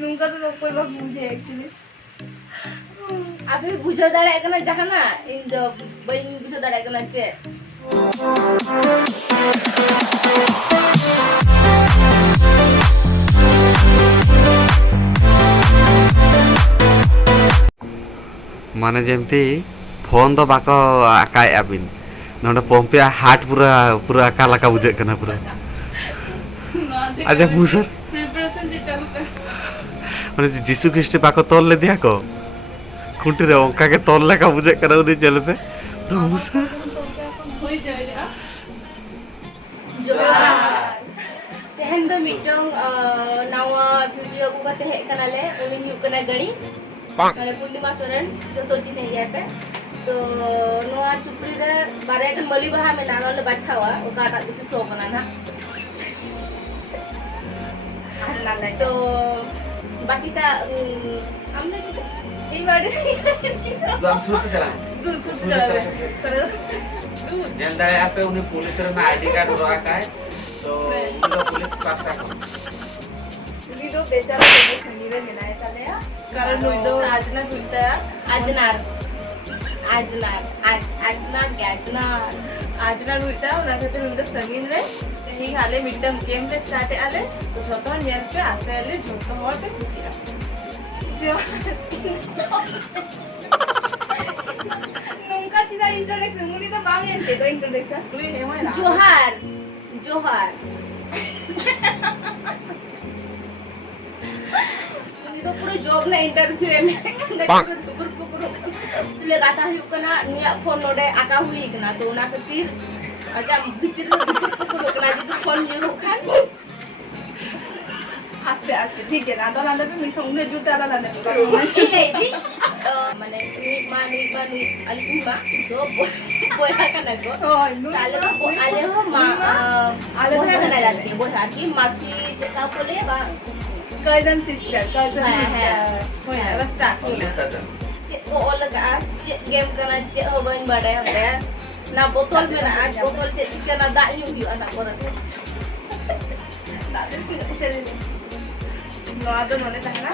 नुंका तो कोई बात मुझे एक्चुअली अभी बुझा दाड़ा एकना जहाना इन जो बई बुझा दाड़ा एकना चे माने जेमती फोन तो बाको आकाय अबिन नोंडे पंपिया हार्ट पूरा पूरा काला का बुझे कना पूरा आजा मुसर प्रिपरेशन जे चालू कर माने जीसु ख्रिस्ट बाको तोल ले दिया को खुंटी रे ओंका के तोल ले का बुझे कना उनी चल पे मुसर होई जाएगा जोहार तेहन दो मिटोंग नावा वीडियो को का तेहे कना ले उनी हुक कना गड़ी माने पूर्णिमा सोरेन जो तो जी नहीं पे तो नोआ सुप्री रे बारे कन बलि बहा में नानो ले बाछावा ओकाटा बिसे सो कना ना आला नहीं तो बाकी का हमने ये बारे से हम शुरू चला जल्दा यहाँ पे उन्हें पुलिस में आईडी कार्ड रखा है तो उनको पुलिस पास रखो वीडियो बेचारा तो ठंडी में मिलाए चले यार कारण वीडियो आज ना खुलता है आज ना रुईता उना कहते वीडियो संगीन रे ही हाले मिडम गेम ले स्टार्ट आले तो जोतो नियर पे आसे आले जोतो और पे खुशी आ जो नोंका चिदा इंट्रोडक्शन मुनी तो बांगे ते तो इंट्रोडक्शन जोहार जोहार तो पूरा जॉब ना इंटरव्यू में कुकुर ले गाता है कना निया फोन नोडे आका हुई कना तो ना खातिर आजा भीतर कुकुर कना जी तो फोन यूरो खान आस्ते आस्ते ठीक है ना तो लांदा पे मिठा उन्हें जूता लांदा पे ये जी माने मानी अलिकुमा तो बोया कना को आले तो आले हो मा आले तो कना जाती है बोया की मासी जका बोले बा cousin sister oh ya basta वो लगा गेम करना चे हो बन बड़े होते ना बोतल में ना आज बोतल से चिकन ना दाल यूं ही आना पड़ा दाल से नो आदो नोने तहना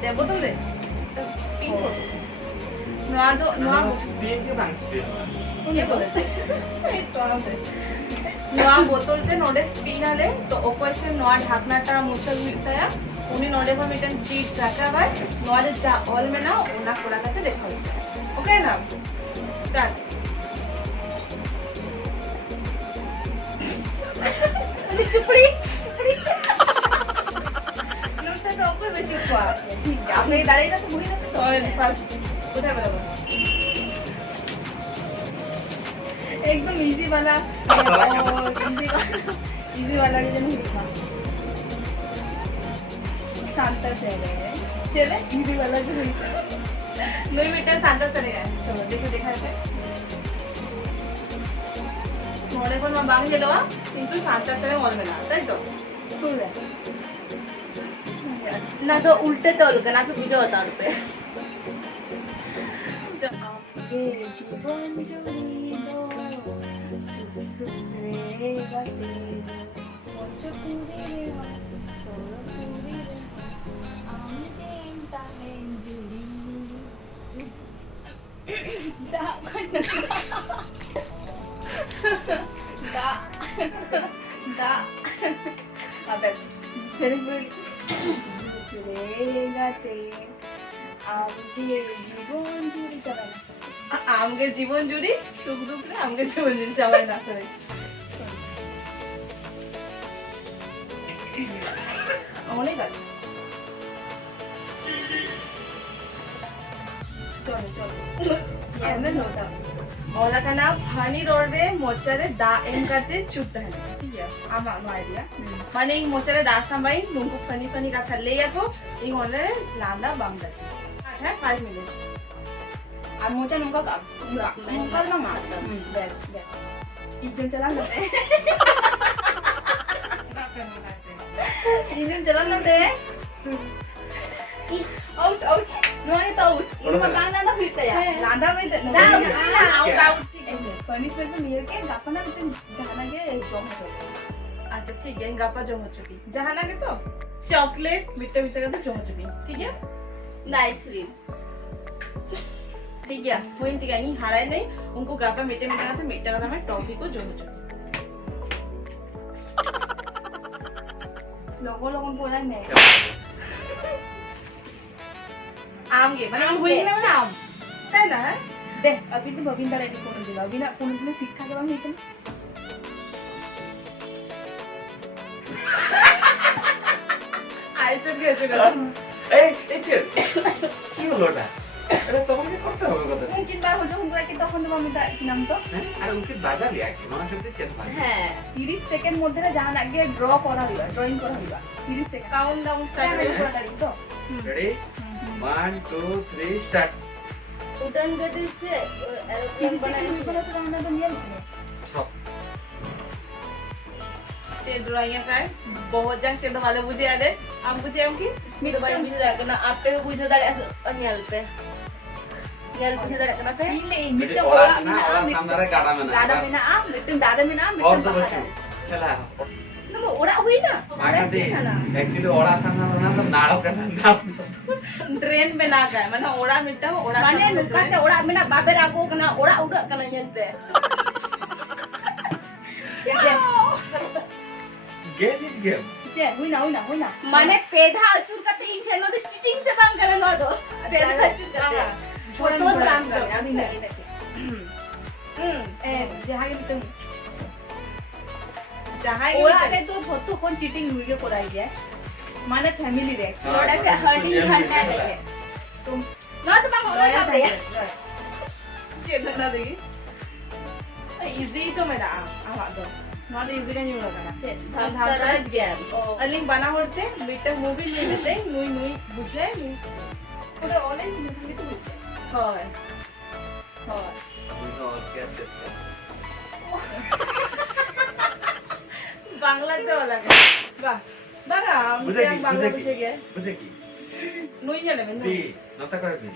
दे बोतल दे पिंको नो आदो स्पीड के बांग स्पीड ये बोले तो हम नोआ बोतल से नोडे स्पिन आले तो ऊपर से नोआ ढाकनाटा मुसल मिलता है उन्हीं नोडे पर मिटन चीज रखा हुआ है नोआ जा ऑल में ना उना कोड़ा करके देखो ओके ना स्टार्ट अरे चुपड़ी नोसा तो ऊपर में चुपवा ठीक है आपने डाले ना तो मुड़ी ना तो फास्ट उधर बराबर एकदम इजी वाला इजी वाला के जन लिखा शांता चले इजी वाला जो लिखा नहीं बेटा शांता चले गए चलो देखो देखा है मोड़े पर मैं बांग ले लो किंतु शांता चले मॉल में ना सही तो सुन ले ना तो उल्टे तो लोग ना तो वीडियो बता रुपए आमगे जीवन जुड़ी सुख दुख रे आमगे जीवन जुड़ी चावाय ना सरे অনেক আছে চলো চলো এমন নটা ওলা কানা ফানি রোডে মোচারে দা এনকাতে চুপতে है ঠিক আছে আমার আইডিয়া মানে এই মোচারে দা সামাই নুঙ্কু ফানি ফানি রাখা লেয়াকো এই হলে লান্দা বাংলা হ্যাঁ 5 মিনিট আর মোচা নুঙ্কা কা নুঙ্কা না মা ব্যাস ব্যাস ইজন চালানো 이는 저런데 out out 너네 또 out 이거 강난다 했어야 난다 왜 나 out out punishment में मिल के गापना में जाना के जॉब है अच्छा ठीक है गापा जम हो चुकी जहां लगे तो चॉकलेट मीठे मीठे का तो जम हो चुकी ठीक है ना आइसक्रीम ठीक है हुई ठीक है नहीं हाराए नहीं उनको गापा मीठे मीठे का मीठा का मैं टॉफी को जम हो चुकी लोगों बोला मैं आम के মানে हुई না মানে আম তাই না दे अभी तो बबिन दादा को फोन दिला अभी ना कोनो दिन शिक्षा के बारे में इतना আইসে গেছে গেছে এই কি হলো এটা এটা তোমাকে করতে হবে কথা mungkin বার हो जो हमरा के তখন তো আমি কি নাম তো হ্যাঁ আর উনকে বাজা লিয়া কি মনে করতে চেত পারে হ্যাঁ 30 সেকেন্ড মধ্যে জানা লাগে ড্র করা হইবা ড্রয়িং করা হইবা 30 second count down start start করা তারি তো রেডি 1 2 3 স্টার্ট उड़न गति से एरोप्लेन बनाने के लिए तो हमने तो नियम है সব ये ड्राइंग का है बहुत जन से वाले बुझे आ रहे हम बुझे हम की मी तो भाई बुझे दाड़े ना आप पे बुझे दाड़े अनियल पे नियल बुझे दाड़े ना पे ile মিটে ওরা না ওরা সামনে গাড়া মেনা गाड़ा में ना आप मिटन दादा में ना और मिटन तो बाहर बच्चों चला ना ओड़ा हुई ना मागा दे एक्चुअली ओड़ा सामने बना तो नाड़ो करना ना ट्रेन में ना गए माने ओड़ा मिटा ओड़ा माने नुका ते ओड़ा में ना बाबे रागो कना ओड़ा उड़ा कना नियल पे गेम इज गेम जे हुई ना माने पेधा अचूर करते इन चैनल से चीटिंग से बांग करना ना दो पेधा अचूर करते छोटो जान दो अभी नहीं ए जहां के तुम जहां ओड़ा के तो थोतो कोन चीटिंग हुई के कोराई है माने फैमिली रे हाँ, ओड़ा के मतलब हर्टिंग नियम घंटा निकला। है तुम ना तो बांग ओड़ा पे चेतना देगी इजी तो मेरा आवा दो नॉट इजी का न्यू लगा सरप्राइज गेम अलिंग बना होते मीटर मूवी में देते नुई नुई बुझे ओड़ा ऑनलाइन मुझे तो हाय और क्या चलता বাংলাতে ওলা গে বাহ বাবা বুঝে আমি কি বাংলা বুঝে গে বুঝে কি নুই জানে বেন দি নতা করে দি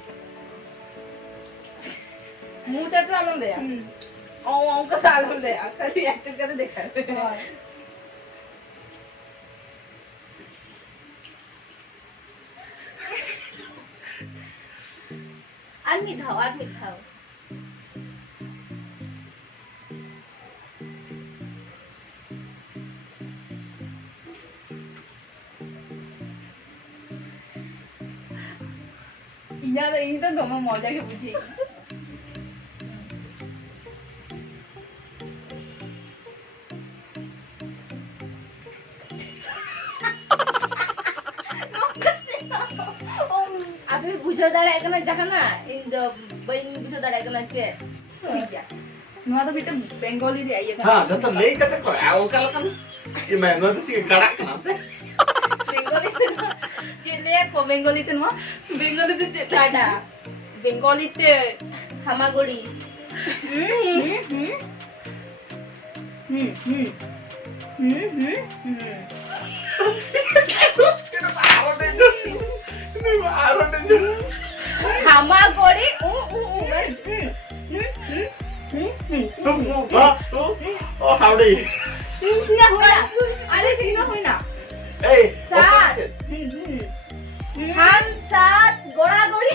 মুচা তো আনন্দ দেয়া ও অঙ্ক তো আনন্দ দেয়া খালি একটা করে দেখা आज मिठाओ ini tuh gak mau modal ke buji अभी बुझा दाड़ा कना जहाना इन द बइन बुझा दाड़ा कना चे ठीक है नवा तो बेटा बंगाली रे आइए हां जब तो ले कते को आ ओका लकन ये मैं नो तो ची गड़ा कना से बंगाली चले को बंगाली ते नवा বেঙ্গলি তো চেতা दादा बंगाली ते हामागुड़ी हामागुड़ी ओ हाउडी अरे कितना हुई ना ए सात हम सात गोड़ा गोड़ी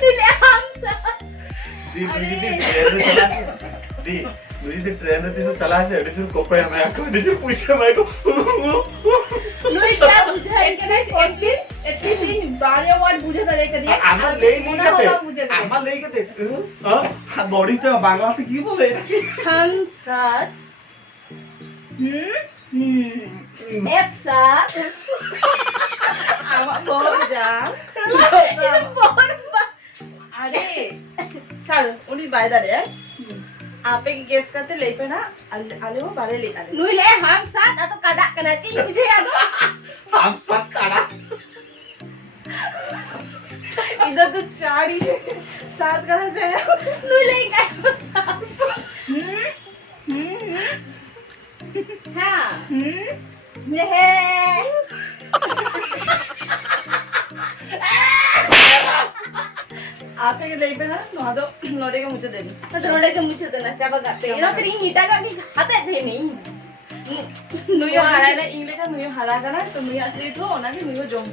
दिले हम सात दी ट्रेन में चला दी मुझे ट्रेन में तो चला से एडिशन कोको है मैं आपको एडिशन पूछे मैं को लुई क्या बुझा है कि नहीं एटलीस्ट इन बारे वर्ड बुझे तो रे कदी आमा ले के आमा ले के दे हां बॉडी तो बांग्ला से की बोले हम सात एक साथ আমার বহুত জান अरे चल उनी बायदा रे आप एक गेस करते ले पे ना आले वो बारे ले आले नुले हम साथ तो कड़ा कना चाहिए मुझे याद हो हम सब काड़ा इधर तो चार ही सात कहाँ से है नुले का हाँ ये आप एक ले पे ना नहा दो नोड़े के मुझे दे दी तो नोड़े के मुझे देना चाबा गाते इनो तेरी हिटा का की हाते थे नहीं नुयो हराय ना इंग्लिश का नुयो हरा करा तो नुयो असली तो ओना के नुयो जम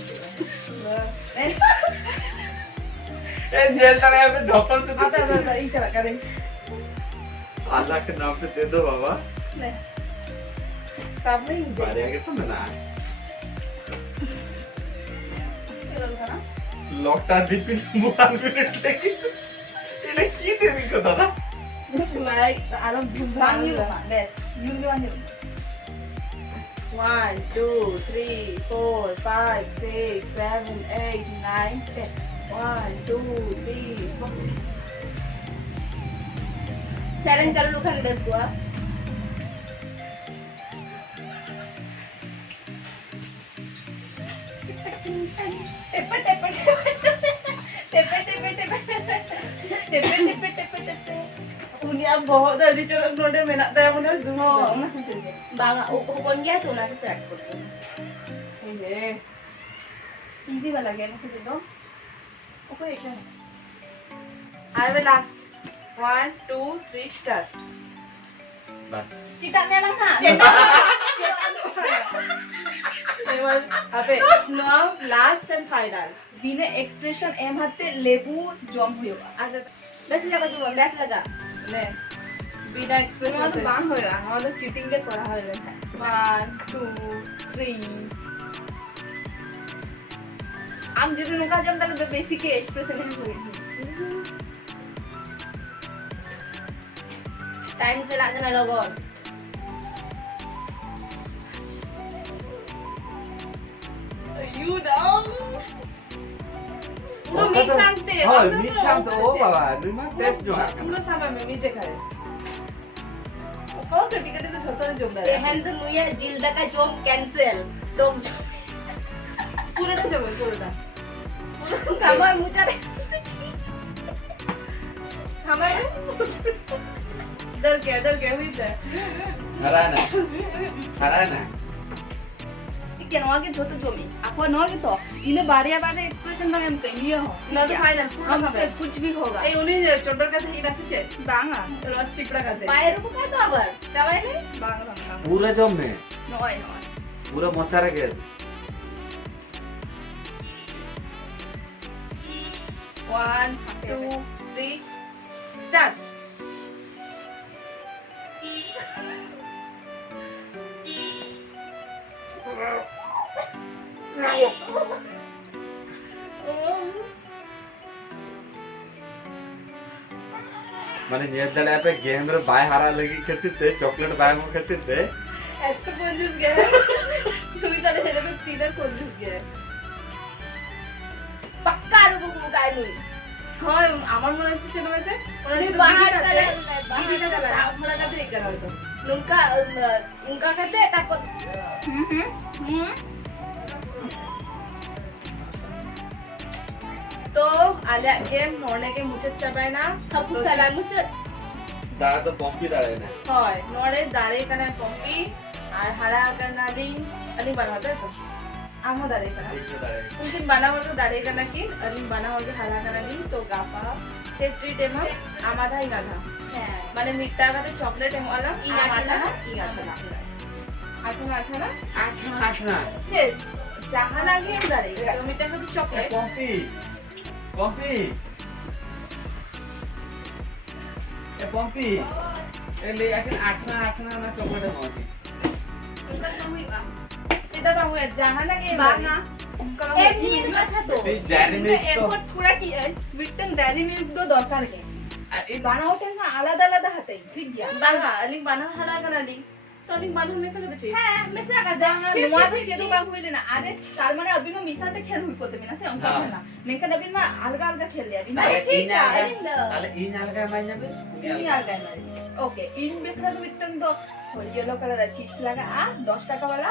ए जेल तले पे झोपड़ से आता आता ई करा करे अल्लाह के नाम पे दे दो बाबा ले सब में ही बारे आगे तो ना लॉकटा दीपी मोबाइल मिनट लेके इन्हें की देरी को दादा मैं आराम बांग you base you one you 1 2 3 4 5 6 7 8 9 10 1 2 3 4 seven चालू लुखान बेस बुआ टेपे टेपे टेपे टेपे टेपे टेपे टेपे उन्हें अब बहुत अड़ी चलो नोड़े में ना दया मुझे हो ना सुनते बांगा ओपन गया तो ना स्टार्ट करते ये इजी वाला गेम खेल दो ओके एक I will ask 1 2 3 start बस kita melang ha अबे now last and final बिना एक्सप्रेशन एम हाते लेबू जम होगा अच्छा बेस लगा जो बेस लगा ले बिना তোমার তো expression বাং হইলা আমাদের চিটিং কে করা হইলা 1 2 3 আম যদি নুকা জম তাহলে তো বেসিক এক্সপ্রেশন হে হইছে টাইম से লাগনা লগন you know पूरा मिक्स शांति हाँ मिक्स शांत हो बाबा निमा टेस्ट जो है पूरा सामान में नीचे खाए बहुत कटी कटी तो छोटा नहीं जमता है এহেন তো নুয়া জিলদা কা জম ক্যান্সেল তো पूरा नहीं जमे पूरा সামা মুচারে हमारे डर क्या हुई था हराना हराना के नोगे तो जमी आपो नोगे तो इने बारिया बारे एक्सप्रेशन बंग एम कहियो हो ना तो फाइनल हमसे कुछ भी होगा ए उन्हीं चोटर का थी राशि से बांगा रस चिपड़ा का थे पायर को का तो आबर चावाई ने बांगा बांगा पूरा जम में नोय नोय पूरा मोचारा के 1 2 3 start माने नेदले पे गेम रे बाय हारा लगी खेलते चॉकलेट बाय मो खेलते ऐसे कंजूस गया तुम्ही चले हेले तो सीधा कंजूस गया पक्का रुको को काय नुई हां আমার মনে হচ্ছে সিনেমা আছে ওরা नहीं যদি बाहर বাহার चले চলে দিদিটা চলে আপনারা কাছে এই করা হতো नुका उनका कहते ताको तो आले गेम नोड़े के मुझे चबाय ना सबको सलाम मुझे दाड़ा तो पंपी दाड़ा है হয় নড়ে দাঁড়ে কানা কম্পি আর হারা কানা লিং আলি বানাতে তো আমো দাঁড়ে কানা তুমি বানাবো তো দাঁড়ে কানা কি আলি বানাবো যে হারা কানা লিং তো গাপা সে স্ট্রিট এমা আমাধা ইনাধা মানে মিঠা কাতে চকলেট এম वाला ইনাধা ইনাধা আঠা আঠা आठना যে জাহান আগে দাঁড়ে তো মিঠা কাতে চকলেট पंपी पंपी ए पंपी ए ले आखिर आठना ना चॉकलेट मावती उनका नाम हुई बा সেটা তো আমি জাহান আগে बांगा বাঙা এমনি কথা তো এই ড্যারি মিল্ক তো এরপর পুরা কি মিটন ড্যারি মিল্ক দো দরকার কে এই বানাওতে না আলাদা আলাদা হাতেই ঠিক গিয়া বাঙা আলি বানা হারা কানা লিং তো আলি বানা মেসা করতে ঠিক হ্যাঁ মিশা কা জাঙ্গা নোয়া তো চেদো বাং হইলে না আরে তার মানে অবিনো মিশাতে খেল হই করতে বিনা সে অঙ্কা না মেকা নবিন মা আলগা আলগা খেল লিয়া বিনা ঠিক আছে তাহলে এই নালকা মাই যাবে ini harga mari oke ini बेखरा तो मिटन दो येलो कलर है चिप्स लगा आ 10 টাকা वाला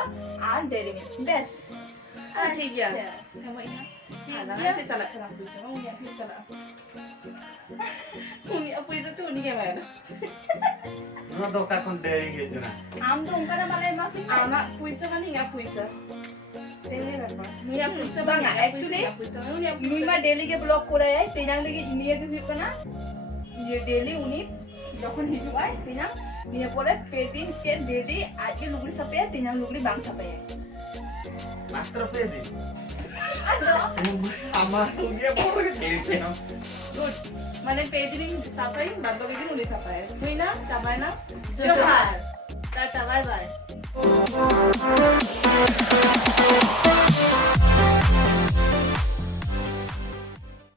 আর ডেরি মিল্ক বেশ ঠিক আছে Anak saya calak calak dulu, mau lihat dia calak. Uni apa itu tuh uni gimana? ना तो का कोन डेरी के जना आम तो उनका ना माले मा Anak puisa kan nggak puisa. Ini apa? Nuya puisa bang actually Nui ma daily ke blog করে তেজাং থেকে ইন্ডিয়া কে ফিট না যে ডেলি উনি যখন হিজুক ay tinang niya pore pedin ke dedi aje lugri sape tinang lugri bang sape মাত্র পেয়ে দিন ano আমার উনিয়া বড় খেলছে গুড মানে পেদিন সাফাই বাদ বাকি দিন উনি সাফাই তুই না চাবাই না Johar. Johar tata bye bye